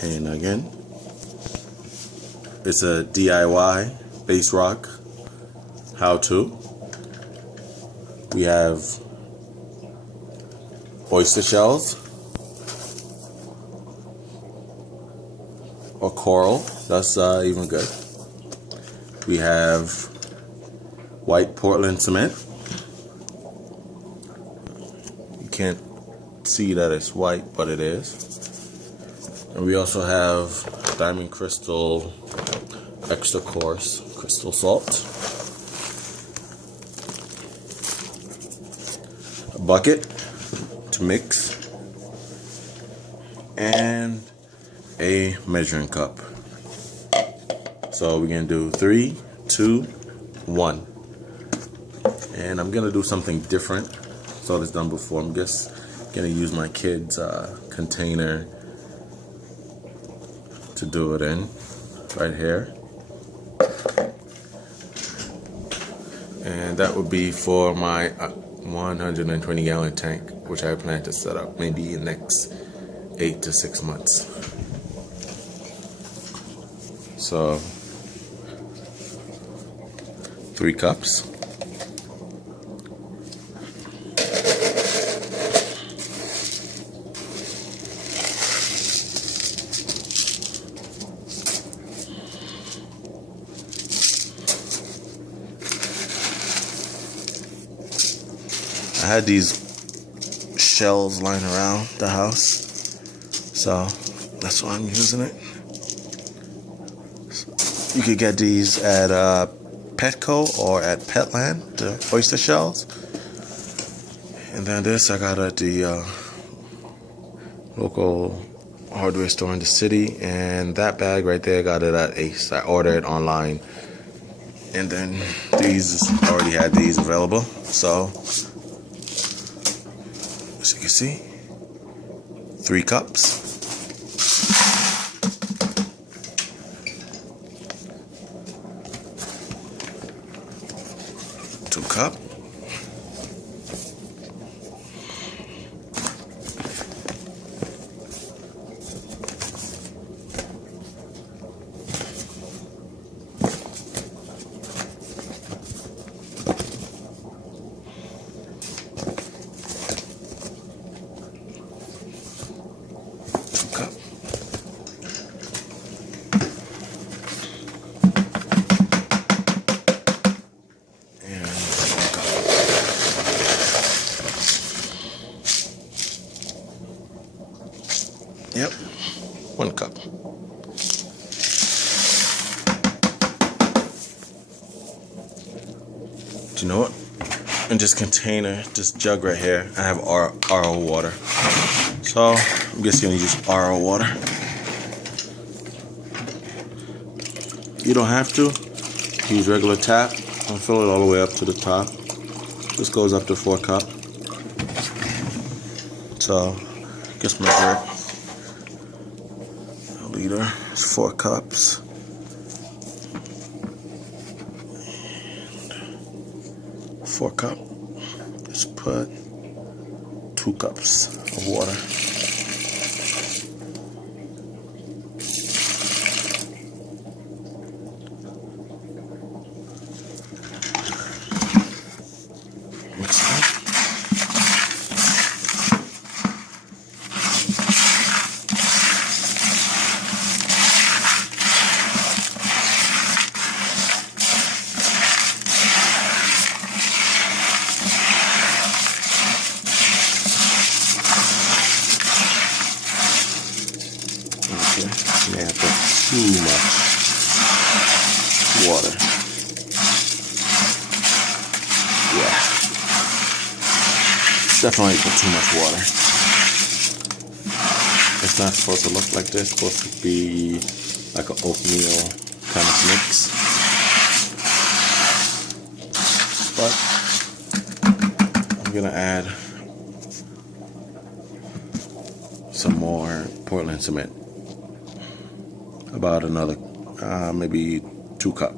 And again, it's a DIY base rock how-to. We have oyster shells or coral, that's even good. We have white Portland cement. You can't see that it's white, but it is. And we also have diamond crystal extra coarse crystal salt, a bucket to mix, and a measuring cup. So we're gonna do 3, 2, 1. And I'm gonna do something different. Saw this done before. I'm just gonna use my kid's container to do it in, right here. And that would be for my 120 gallon tank, which I plan to set up maybe in the next 8 to 6 months. So 3 cups. I had these shells lying around the house, so that's why I'm using it. You could get these at Petco or at Petland, the oyster shells. And then this I got at the local hardware store in the city, and that bag right there I got it at Ace. I ordered it online, and then these already had these available. So as you can see, 3 cups. 2 cup. Yep, 1 cup. Do you know what? In this container, this jug right here, I have RO water. So I'm just gonna use RO water. You don't have to use regular tap. I'll fill it all the way up to the top. This goes up to 4 cups. So just measure it. Liter is 4 cups. And 4 cups. Let's put 2 cups of water. Mix that. May have put too much water. Yeah, definitely put too much water. It's not supposed to look like this. It's supposed to be like an oatmeal kind of mix. But I'm gonna add some more Portland cement. About another maybe 2 cups.